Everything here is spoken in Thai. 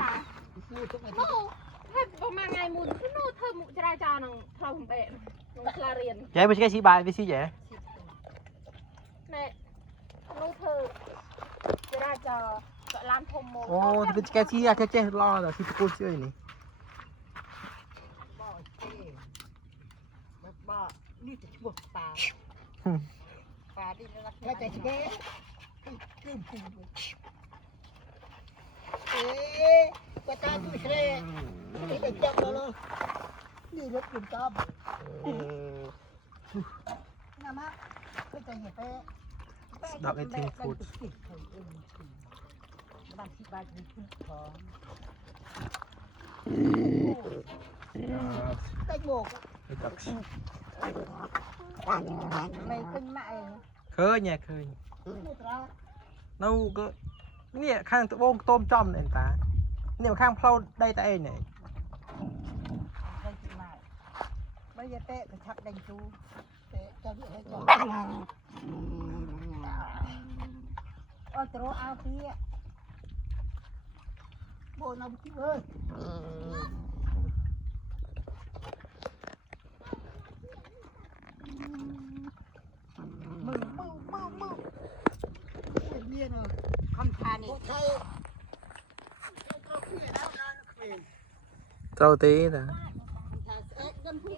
ตาโน่ถ้าประมาณไงมูลคือโน่เธอมุจราจรน้องพร้อมเปะน้องคลาเรียน chạy bây giờ xí bài với xí vậy แม่โน่เธอจะได้จอก็ร้านพมโม ô thì bây giờ xí ra chơi lo rồi xí cô chơi này บ่นี่จะช่วยปลาปลาดินรักแค่ใจแก่ขึ้นขึ้นปตาดูเสร็จนี่จะจับแล้วนี่รถกุญจับน้ำมะก็จะเห็นไป đọc eating food บ้านที่บ้านมีขึ้นของได้โบก đọc ไม่ขึ้นมาเอง khơi nha khơi ไม่ตรา nâu cơ nè khang tụi bông tôm chom này ta nè khang plau đây tại này ได้ขึ้นมาไม่จะเตะกระชับดังจูเตะจะเรียกให้จบเอาตัวเอาที่โบนเอาไปกินเลยมือเบี้ยเนาะคำทานนี่ trâu tí nè คำทานเอ๊ะเดินผิด